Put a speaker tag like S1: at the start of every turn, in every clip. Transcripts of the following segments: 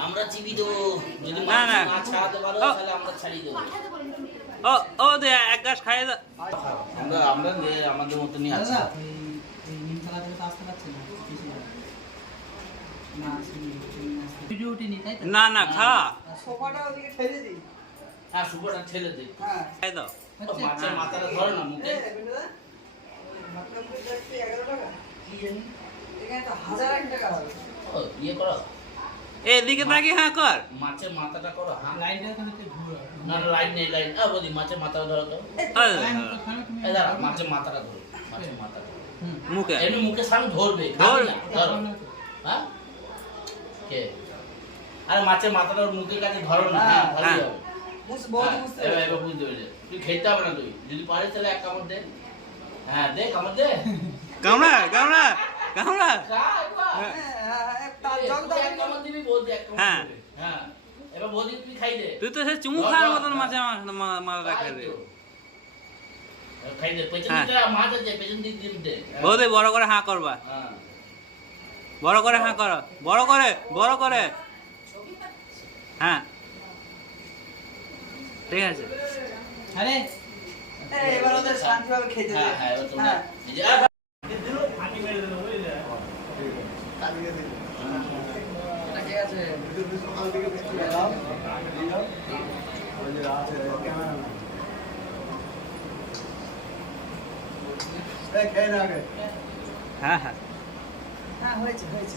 S1: আমরা চিবি দেবো যদি
S2: না, না।
S1: মাছ ছাড়াতে পারো
S2: ও।
S1: তাহলে আমরা ছাড়িয়ে দেবো
S2: ও ও দে এক গাছ খাইয়ে দাও
S1: আমরা আমরা আমাদের মতো নিয়ে আছি
S3: না না।
S2: খা
S3: সোফাটা ওদিকে ঠেলে দিই
S1: হ্যাঁ সুপোটা ঠেলে দে
S3: হ্যাঁ
S2: খাই দাও
S1: মাথাটা ধরো না মুখে
S3: হাজার এক টাকা হবে
S1: ও, ইয়ে করো।
S2: এদিকে তাকি হ্যাঁ কর।
S1: মাছের মাথাটা করো হ্যাঁ।
S3: লাইনটা
S1: না না লাইন নেই লাইন। আ বৌদি মাছের মাথাটা ধরো তো।
S2: হ্যাঁ, হ্যাঁ।
S1: এই দাঁড়া মাছের মাথাটা ধরো মাছের মাথাটা
S2: মুখে।
S1: এমনি মুখের সামনে ধরবে
S2: ধর।
S1: খাবি ধরো। হ্যাঁ? কে? আরে মাছের মাথাটা ওর মুখের কাছে ধরো না হ্যাঁ ধরো
S2: হ্যাঁ।
S1: হ্যাঁ,
S3: বুঝতে
S1: এবার এবার বুঝতে পেরেছি। তুই খেতে হবে না তুই। যদি পারিস তাহলে এক কামড় দে। হ্যাঁ দে কামড় দে।
S2: কামড়া কামড়া। কামড়া
S3: হ্যাঁ, হ্যাঁ, হ্যাঁ,
S1: তুই
S2: হ্যাঁ।
S1: হ্যাঁ তুই খাই দে।
S2: তুই তো সে চুমু খাওয়ার মতন মাঝে হ্যাঁ।
S1: দিয়ে দে। হ্যাঁ।
S2: বৌদি বড় করে হাঁ করবা।
S1: হ্যাঁ।
S2: বড় করে হাঁ করো। বড় করে বড় করে। হ্যাঁ। ঠিক আছে।
S3: আরে এবার ওদের শান্তিভাবে খেতে
S1: হ্যাঁ হ্যাঁ এবার তোমরা
S3: হ্যাঁ।
S2: হ্যাঁ হ্যাঁ।
S3: হ্যাঁ হয়েছে হয়েছে।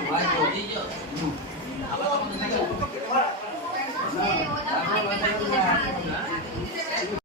S1: ભાઈ જોતી જો